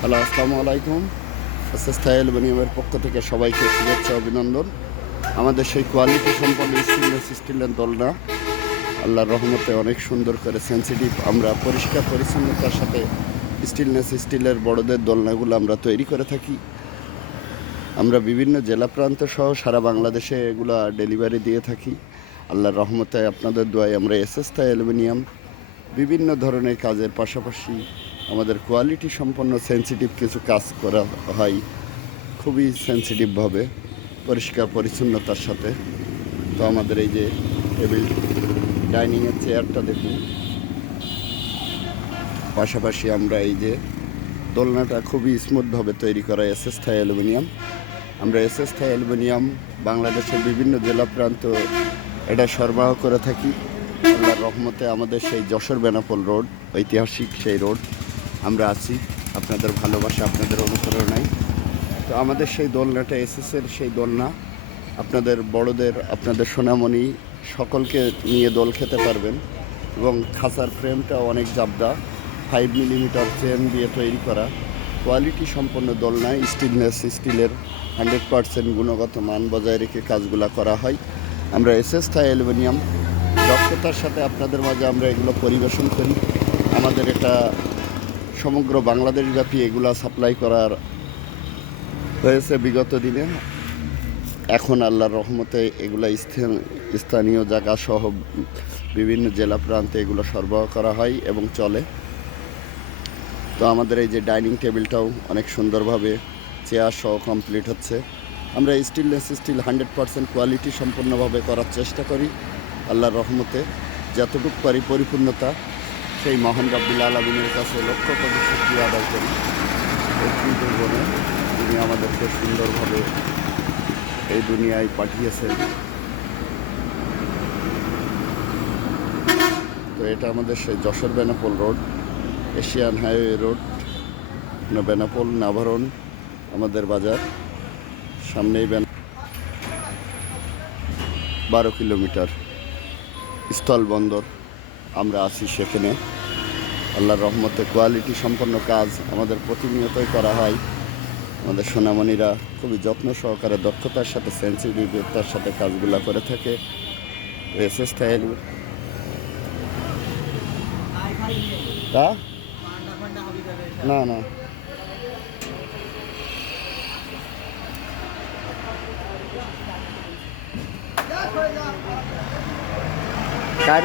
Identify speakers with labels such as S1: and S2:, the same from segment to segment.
S1: Hello, আসসালামু আলাইকুম। এসএসথাই অ্যালুমিনিয়ামের পক্ষ থেকে সবাইকে শুভেচ্ছা, অভিনন্দন। আমাদের সেই কোয়ালিটি সম্পন্ন স্টিলনেস স্টিলের দোলনা আল্লাহর রহমতে অনেক সুন্দর করে সেন্সিটিভ আমরা পরিষ্কার, পরিচ্ছন্নতার সাথে স্টিলনেস স্টিলের বড়দের দোলনাগুলো আমরা তৈরি করে থাকি। আমরা বিভিন্ন জেলা প্রান্ত সহ সারা বাংলাদেশে এগুলো ডেলিভারি দিয়ে থাকি। আল্লাহর রহমতে আপনাদের দোয়ায় আমরা এসএসথাই অ্যালুমিনিয়াম বিভিন্ন ধরনের কাজের পাশাপাশি আমাদের কোয়ালিটি সম্পন্ন সেন্সিটিভ কিছু কাজ করা হয় খুবই সেন্সিটিভভাবে পরিষ্কার পরিচ্ছন্নতার সাথে। তো আমাদের এই যে টেবিল ডাইনিংয়ের চেয়ারটা দেখুন। পাশাপাশি আমরা এই যে দোলনাটা খুবই স্মুথভাবে তৈরি করা এসএস থাই অ্যালুমিনিয়াম। আমরা এসএস থাই অ্যালুমিনিয়াম বাংলাদেশের বিভিন্ন জেলা প্রান্ত এটা সরবরাহ করে থাকি। আল্লাহর রহমতে আমাদের সেই যশোর বেনাপোল রোড, ঐতিহাসিক সেই রোড। আমরা আছি। আপনাদের ভালোবাসা, আপনাদের অনুপ্রেরণায়। তো আমাদের সেই দোলনাটা এসএসের সেই দোলনা। আপনাদের বড়দের, আপনাদের সোনামণি সকলকে নিয়ে দোল খেতে পারবেন। এবং খাঁচার ফ্রেমটা অনেক জাবদা। ফাইভ মিলিমিটার চেন দিয়ে তৈরি করা। কোয়ালিটি সম্পন্ন দোলনায় স্টিলনেস স্টিলের হান্ড্রেড পারসেন্ট গুণগত মান বজায় রেখে কাজগুলো করা হয়। আমরা এসএস থাই অ্যালুমিনিয়াম। দক্ষতার সাথে আপনাদের মাঝে আমরা এগুলো পরিবেশন করি। আমাদের এটা সমগ্র বাংলাদেশ বাংলাদেশব্যাপী এগুলা সাপ্লাই করার হয়েছে বিগত দিনে। এখন আল্লাহর রহমতে এগুলা স্থান- স্থানীয় জায়গা সহ বিভিন্ন জেলা প্রান্তে এগুলো সরবরাহ করা হয় এবং চলে। তো আমাদের এই যে ডাইনিং টেবিলটাও অনেক সুন্দরভাবে চেয়ার সহ কমপ্লিট হচ্ছে। আমরা stainless steel hundred percent quality সম্পূর্ণভাবে করার চেষ্টা করি আল্লাহর রহমতে। যতটুকু পারি পরিপূর্ণতা সেই মহান রব্বুল আলমিনের কাছে লক্ষ কোটি শুক্রিয়া আদায় করি। এই জীবনে তিনি আমাদেরকে সুন্দরভাবে এই দুনিয়ায় পাঠিয়েছেন। তো এটা আমাদের সেই Jessore Benapole road, Asian highway road, Benapole, Navaran, আমাদের বাজার। সামনেই বেন বারো কিলোমিটার স্থলবন্দর আমরা আছি সেখানে। আল্লাহর রহমতে কোয়ালিটি সম্পন্ন কাজ আমাদের প্রতিনিয়তই করা হয়। আমাদের সোনামণিরা খুবই যত্ন সহকারে দক্ষতার সাথে সেন্সিটিভিতার সাথে কাজগুলো করে থাকে। এস এস স্টাইল তা? না না।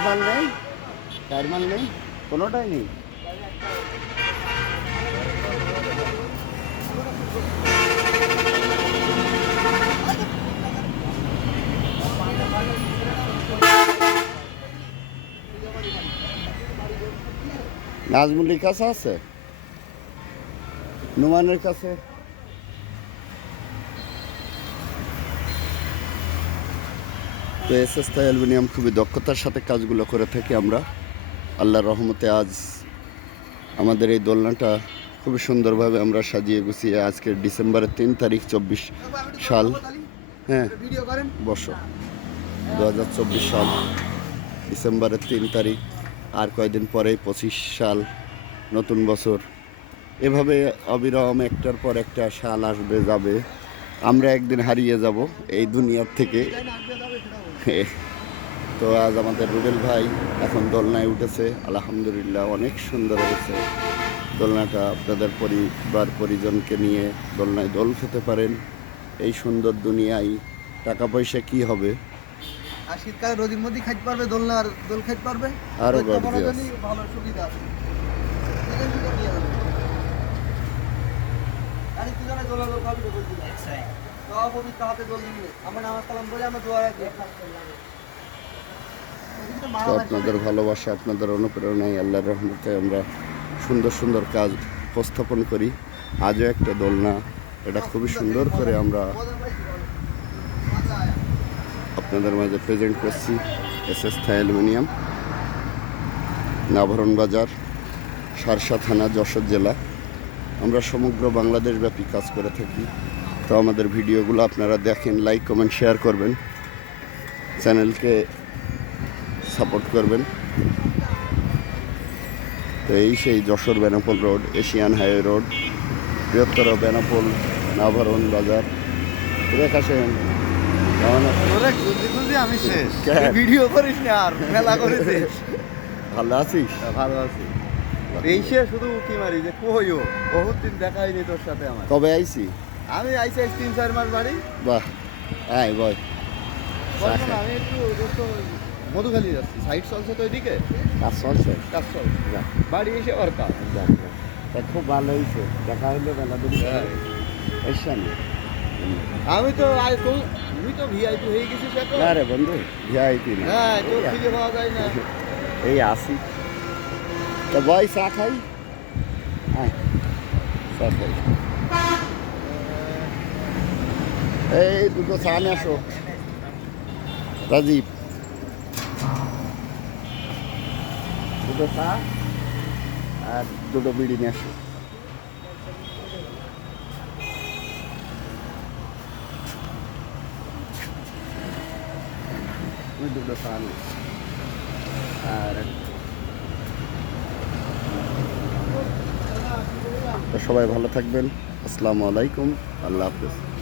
S1: মাল নেই টায়ার নেই, কোনোটাই নেই। নাজমুলির কাছে আছে? নুমানের কাছে? তো এস এস অ্যালুমিনিয়াম খুবই দক্ষতার সাথে কাজগুলো করে থাকি আমরা। আল্লাহর রহমতে আজ আমাদের এই দোলনাটা খুবই সুন্দরভাবে আমরা সাজিয়ে গুছিয়ে আজকে ডিসেম্বরের তিন তারিখ চব্বিশ সাল। হ্যাঁ বর্ষ দু হাজার চব্বিশ সাল, ডিসেম্বরের তিন তারিখ, আর কয়দিন পরেই পঁচিশ সাল, নতুন বছর। এভাবে অবিরাম একটার পর একটা সাল আসবে, যাবে। আমরা একদিন হারিয়ে যাব এই দুনিয়ার থেকে। তো আজ আমাদের রুবেল ভাই এখন দোলনায় উঠেছে। আলহামদুলিল্লাহ অনেক সুন্দর হয়েছে। দোলনাটা আপনাদের পরিবার পরিজনকে নিয়ে দোলনায় দোল খেতে পারেন। এই সুন্দর দুনিয়ায় টাকা পয়সা কি হবে?
S2: আর শীতকালে রোদির মধ্যে খাইতে পারবে দোলনা আর দোল খাইতে পারবে। আরও ভালো সুবিধা আছে। দিবি। আমরা নামাজ কালাম বলে আমরা দোয়া রাখি।
S1: তো আপনাদের ভালোবাসা, আপনাদের অনুপ্রেরণায় আল্লাহর রহমতে আমরা সুন্দর সুন্দর কাজ উপস্থাপন করি। আজও একটা দোলনা, এটা খুবই সুন্দর করে আমরা আপনাদের মাঝে প্রেজেন্ট করছি, S S Thai aluminium, Navaran বাজার, সারসা থানা, যশোর জেলা। আমরা সমগ্র বাংলাদেশব্যাপী কাজ করে থাকি। তো আমাদের ভিডিওগুলো আপনারা দেখেন লাইক কমেন্ট শেয়ার করবেন। চ্যানেলকে সাপোর্ট করবেন। তো এই সেই Jessore Benapole road Asian highway road বৃহত্তর বেনাপোল নাভারণ বাজার। রেখা সেন
S2: আমি শেষ। ভিডিও করিস না আর মেলা করেছিস।
S1: ভালো আছিস?
S2: ভালো আছি। এই সে শুধু উকি মারি যে কইও বহুত দিন দেখা হয়নি তোর সাথে আমার।
S1: কবে আইছি?
S2: আমি তিন চার মাস বাড়ি।
S1: বাহ। আয় বয়।
S2: না, আমি একটু মধুখালি যাচ্ছি। সাইড চলছে তো ওইদিকে
S1: কাজ চলছে।
S2: কাজ চল
S1: যা,
S2: বাড়ি এসে আবার কাজ?
S1: খুব ভালো হয়েছে। দেখা হইল মেলা দিন
S2: হ্যাঁ। আমি। তো আজ তো তুই তো ভিআইপি হয়ে গেছিস এখন
S1: না রে বন্ধু ভিআইপি না।
S2: হ্যাঁ তোর খুঁজে পাওয়া যায় না।
S1: এই আসি। তা বয় চা খাই? হ্যাঁ চা খাই। এই দুটো চা নিয়ে আসো। রাজীব। দুটো চা আর দুটো বিড়ি নিয়ে দুটো চা আর সবাই ভালো থাকবেন। আসসালামু আলাইকুম। আল্লাহ হাফিজ।